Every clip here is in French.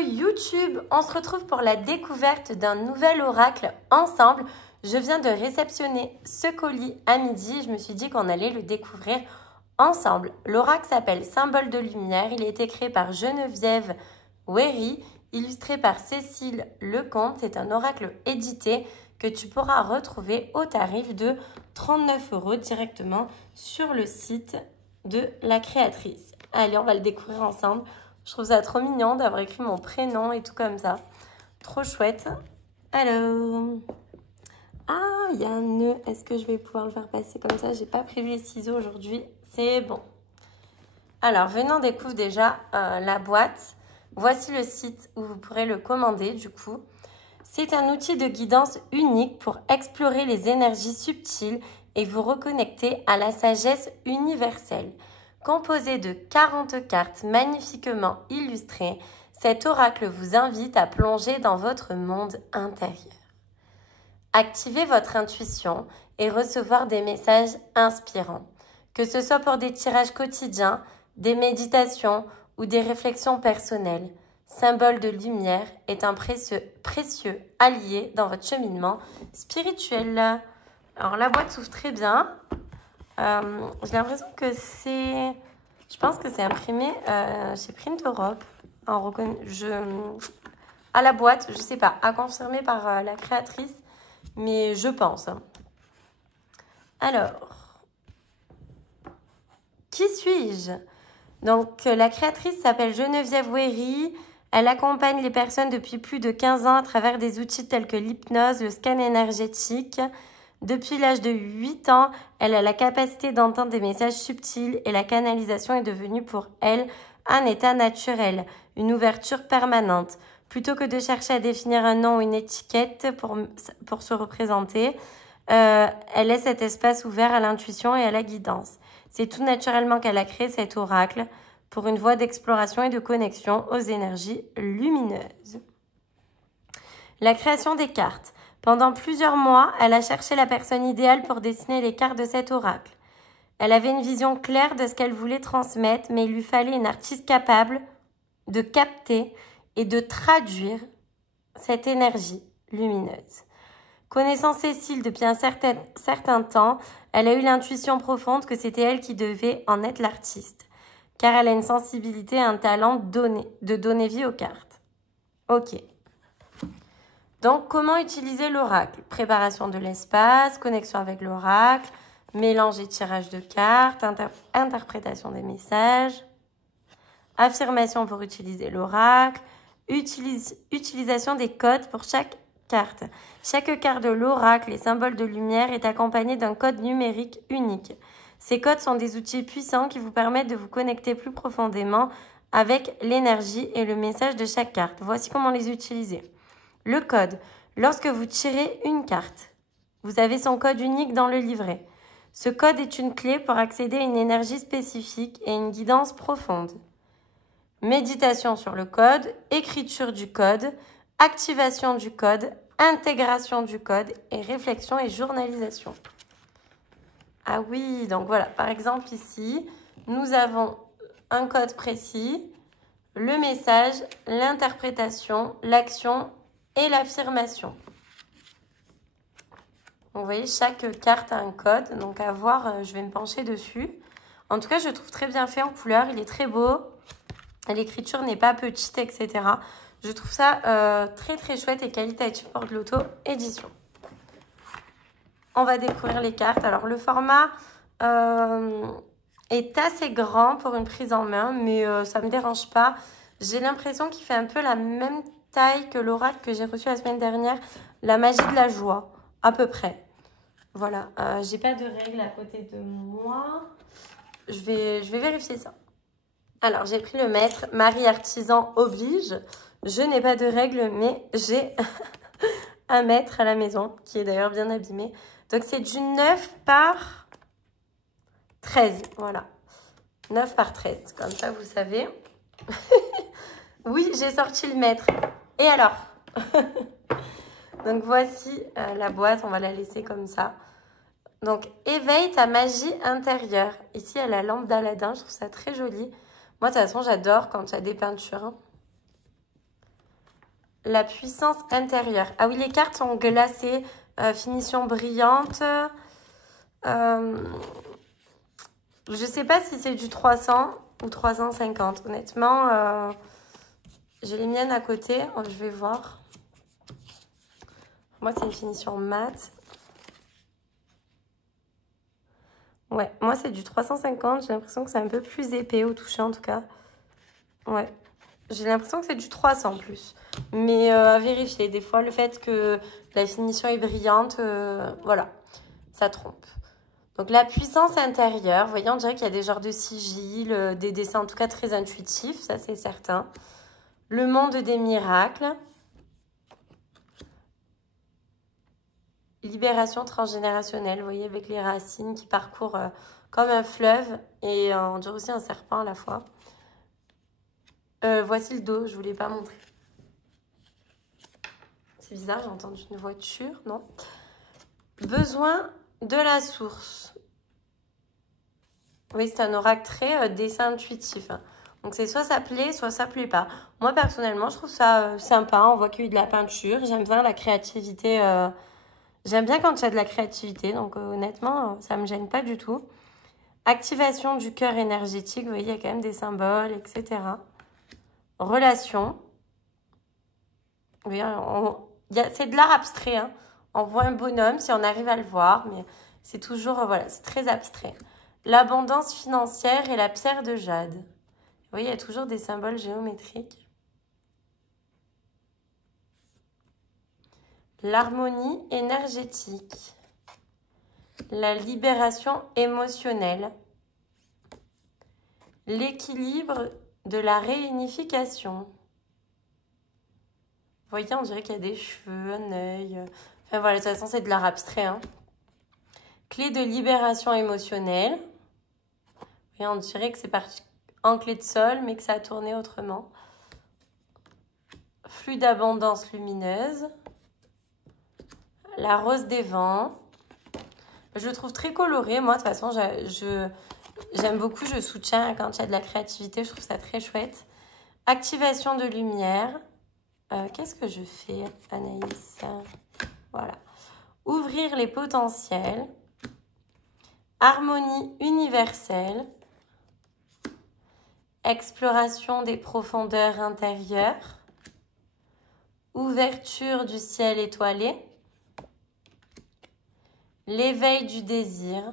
YouTube, on se retrouve pour la découverte d'un nouvel oracle ensemble. Je viens de réceptionner ce colis à midi. Je me suis dit qu'on allait le découvrir ensemble. L'oracle s'appelle Symbole de lumière. Il a été créé par Geneviève Wéry, illustré par Cécile Lecomte. C'est un oracle édité que tu pourras retrouver au tarif de 39 € directement sur le site de la créatrice. Allez, on va le découvrir ensemble. Je trouve ça trop mignon d'avoir écrit mon prénom et tout comme ça. Trop chouette. Alors, ah, il y a un nœud. Est-ce que je vais pouvoir le faire passer comme ça? J'ai pas prévu les ciseaux aujourd'hui. C'est bon. Alors, venons découvrir déjà la boîte. Voici le site où vous pourrez le commander du coup. C'est un outil de guidance unique pour explorer les énergies subtiles et vous reconnecter à la sagesse universelle. Composé de 40 cartes magnifiquement illustrées, cet oracle vous invite à plonger dans votre monde intérieur. Activez votre intuition et recevoir des messages inspirants. Que ce soit pour des tirages quotidiens, des méditations ou des réflexions personnelles, Symbole de lumière est un précieux allié dans votre cheminement spirituel. Alors la boîte s'ouvre très bien. J'ai l'impression que c'est... Je pense que c'est imprimé chez Print Europe. À la boîte, je sais pas, à confirmer par la créatrice, mais je pense. Alors, qui suis-je? Donc, la créatrice s'appelle Geneviève Wéry. Elle accompagne les personnes depuis plus de 15 ans à travers des outils tels que l'hypnose, le scan énergétique. Depuis l'âge de 8 ans, elle a la capacité d'entendre des messages subtils et la canalisation est devenue pour elle un état naturel, une ouverture permanente. Plutôt que de chercher à définir un nom ou une étiquette pour se représenter, elle laisse cet espace ouvert à l'intuition et à la guidance. C'est tout naturellement qu'elle a créé cet oracle pour une voie d'exploration et de connexion aux énergies lumineuses. La création des cartes. Pendant plusieurs mois, elle a cherché la personne idéale pour dessiner les cartes de cet oracle. Elle avait une vision claire de ce qu'elle voulait transmettre, mais il lui fallait une artiste capable de capter et de traduire cette énergie lumineuse. Connaissant Cécile depuis un certain temps, elle a eu l'intuition profonde que c'était elle qui devait en être l'artiste, car elle a une sensibilité et un talent de donner vie aux cartes. Ok. Donc, comment utiliser l'oracle? Préparation de l'espace, connexion avec l'oracle, mélange et tirage de cartes, interprétation des messages, affirmation pour utiliser l'oracle, utilisation des codes pour chaque carte. Chaque carte de l'oracle et symbole de lumière est accompagnée d'un code numérique unique. Ces codes sont des outils puissants qui vous permettent de vous connecter plus profondément avec l'énergie et le message de chaque carte. Voici comment les utiliser. Le code. Lorsque vous tirez une carte, vous avez son code unique dans le livret. Ce code est une clé pour accéder à une énergie spécifique et une guidance profonde. Méditation sur le code, écriture du code, activation du code, intégration du code et réflexion et journalisation. Ah oui, donc voilà, par exemple ici, nous avons un code précis, le message, l'interprétation, l'action et l'affirmation. Vous voyez, chaque carte a un code, donc à voir, je vais me pencher dessus. En tout cas, je le trouve très bien fait en couleur, il est très beau. L'écriture n'est pas petite, etc. Je trouve ça très très chouette et qualitatif pour de l'auto-édition. On va découvrir les cartes. Alors, le format est assez grand pour une prise en main, mais ça ne me dérange pas. J'ai l'impression qu'il fait un peu la même taille que l'oracle que j'ai reçu la semaine dernière, la magie de la joie, à peu près. Voilà, j'ai pas de règles à côté de moi. Je vais vérifier ça. Alors, j'ai pris le mètre. Marie Artisan oblige. Je n'ai pas de règles, mais j'ai un mètre à la maison, qui est d'ailleurs bien abîmé. Donc, c'est du 9 par 13. Voilà. 9 par 13. Comme ça, vous savez. Oui, j'ai sorti le mètre. Et alors? Donc, voici la boîte. On va la laisser comme ça. Donc, éveille ta magie intérieure. Ici, il y a la lampe d'Aladin. Je trouve ça très joli. Moi, de toute façon, j'adore quand il y a des peintures. La puissance intérieure. Ah oui, les cartes sont glacées. Finition brillante. Je sais pas si c'est du 300 ou 350. Honnêtement, j'ai les miennes à côté. Je vais voir. Moi, c'est une finition mat. Ouais, moi, c'est du 350. J'ai l'impression que c'est un peu plus épais au toucher, en tout cas. Ouais. J'ai l'impression que c'est du 300 plus. Mais à vérifier. Des fois, le fait que la finition est brillante, voilà, ça trompe. Donc, la puissance intérieure. Vous voyez, on dirait qu'il y a des genres de sigils, des dessins en tout cas très intuitifs. Ça, c'est certain. Le monde des miracles. Libération transgénérationnelle. Vous voyez, avec les racines qui parcourent comme un fleuve. Et on dirait aussi un serpent à la fois. Voici le dos. Je ne vous l'ai pas montré. C'est bizarre, j'ai entendu une voiture, non? Besoin de la source. Oui, c'est un oracle très dessin intuitif. Hein. Donc, c'est soit ça plaît, soit ça plaît pas. Moi, personnellement, je trouve ça sympa. On voit qu'il y a eu de la peinture. J'aime bien la créativité. J'aime bien quand il y a de la créativité. Donc, honnêtement, ça me gêne pas du tout. Activation du cœur énergétique. Vous voyez, il y a quand même des symboles, etc. Relation. Oui, c'est de l'art abstrait. Hein. On voit un bonhomme si on arrive à le voir, mais c'est toujours, voilà, c'est très abstrait. L'abondance financière et la pierre de jade. Vous voyez, il y a toujours des symboles géométriques. L'harmonie énergétique. La libération émotionnelle. L'équilibre de la réunification. Vous voyez, on dirait qu'il y a des cheveux, un œil. Enfin voilà, de toute façon, c'est de l'art abstrait. Hein. Clé de libération émotionnelle. Et on dirait que c'est parti en clé de sol, mais que ça a tourné autrement. Flux d'abondance lumineuse. La rose des vents. Je le trouve très coloré. Moi, de toute façon, j'aime beaucoup. Je soutiens quand il y a de la créativité. Je trouve ça très chouette. Activation de lumière. Qu'est-ce que je fais, Anaïs? Voilà. Ouvrir les potentiels. Harmonie universelle. Exploration des profondeurs intérieures. Ouverture du ciel étoilé. L'éveil du désir.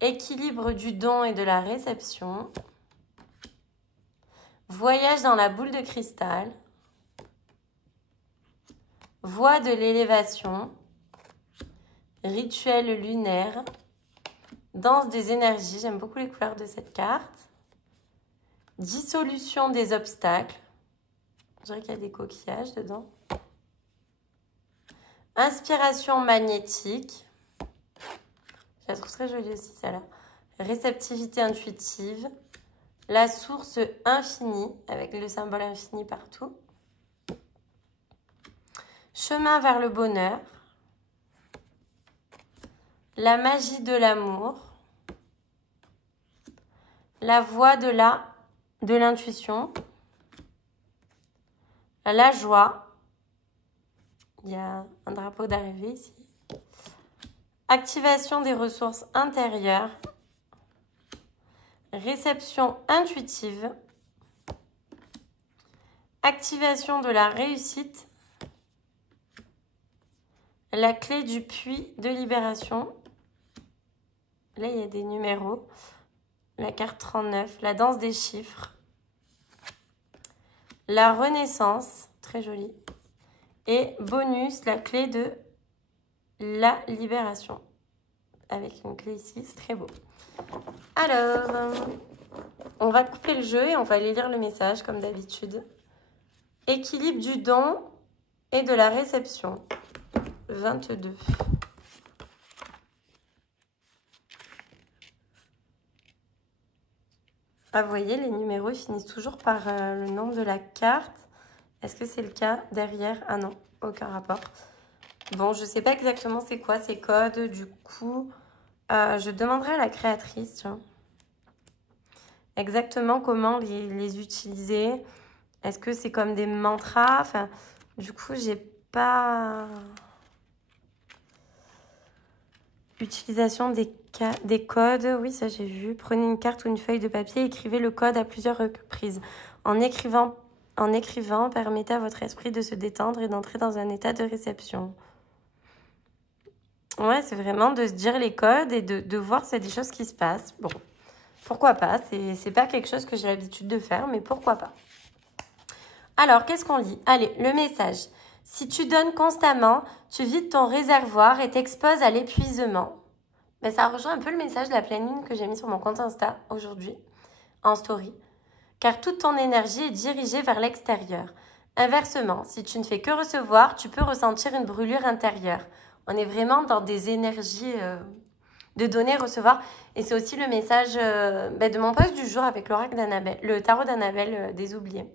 Équilibre du don et de la réception. Voyage dans la boule de cristal. Voie de l'élévation. Rituel lunaire. Danse des énergies. J'aime beaucoup les couleurs de cette carte. Dissolution des obstacles. Je dirais qu'il y a des coquillages dedans. Inspiration magnétique. Je la trouve très jolie aussi, celle-là. Réceptivité intuitive. La source infinie, avec le symbole infini partout. Chemin vers le bonheur. La magie de l'amour. La voie de l'intuition. La joie. Il y a un drapeau d'arrivée ici. Activation des ressources intérieures. Réception intuitive. Activation de la réussite. La clé du puits de libération. Là, il y a des numéros. La carte 39. La danse des chiffres. La renaissance. Très jolie. Et bonus, la clé de la libération. Avec une clé ici, c'est très beau. Alors, on va couper le jeu et on va aller lire le message comme d'habitude. Équilibre du don et de la réception. 22. Ah, vous voyez, les numéros finissent toujours par le nom de la carte. Est-ce que c'est le cas derrière? Ah non, aucun rapport. Bon, je ne sais pas exactement c'est quoi ces codes. Du coup, je demanderai à la créatrice exactement comment les utiliser. Est-ce que c'est comme des mantras? Enfin, du coup, j'ai pas... Utilisation des codes. Oui, ça j'ai vu. Prenez une carte ou une feuille de papier et écrivez le code à plusieurs reprises. En écrivant, permettez à votre esprit de se détendre et d'entrer dans un état de réception. Ouais, c'est vraiment de se dire les codes et de voir s'il y a des choses qui se passent. Bon, pourquoi pas? C'est pas quelque chose que j'ai l'habitude de faire, mais pourquoi pas? Alors, qu'est-ce qu'on lit? Allez, le message. Si tu donnes constamment, tu vides ton réservoir et t'exposes à l'épuisement. Ben, ça rejoint un peu le message de la pleine lune que j'ai mis sur mon compte Insta aujourd'hui, en story. Car toute ton énergie est dirigée vers l'extérieur. Inversement, si tu ne fais que recevoir, tu peux ressentir une brûlure intérieure. On est vraiment dans des énergies de donner, recevoir. Et c'est aussi le message de mon post du jour avec l'oracle d'Annabelle, le tarot d'Annabelle des oubliés.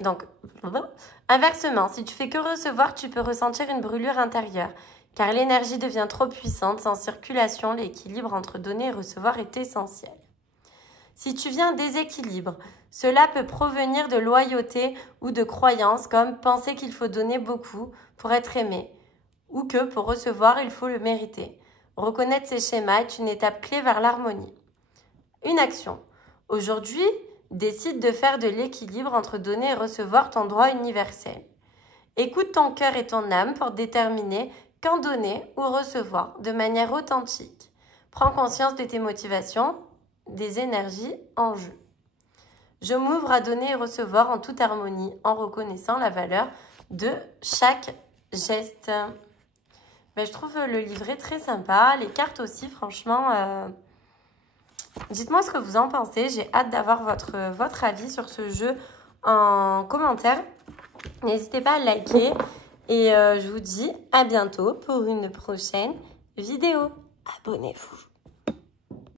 Donc, inversement, si tu fais que recevoir, tu peux ressentir une brûlure intérieure. Car l'énergie devient trop puissante, sans circulation, l'équilibre entre donner et recevoir est essentiel. Si tu vis un déséquilibre, cela peut provenir de loyauté ou de croyances comme penser qu'il faut donner beaucoup pour être aimé ou que pour recevoir, il faut le mériter. Reconnaître ces schémas est une étape clé vers l'harmonie. Une action. Aujourd'hui, décide de faire de l'équilibre entre donner et recevoir ton droit universel. Écoute ton cœur et ton âme pour déterminer quand donner ou recevoir de manière authentique. Prends conscience de tes motivations, des énergies en jeu. Je m'ouvre à donner et recevoir en toute harmonie en reconnaissant la valeur de chaque geste. Mais je trouve le livret très sympa, les cartes aussi, franchement. Dites-moi ce que vous en pensez. J'ai hâte d'avoir votre avis sur ce jeu en commentaire. N'hésitez pas à liker. Et je vous dis à bientôt pour une prochaine vidéo. Abonnez-vous.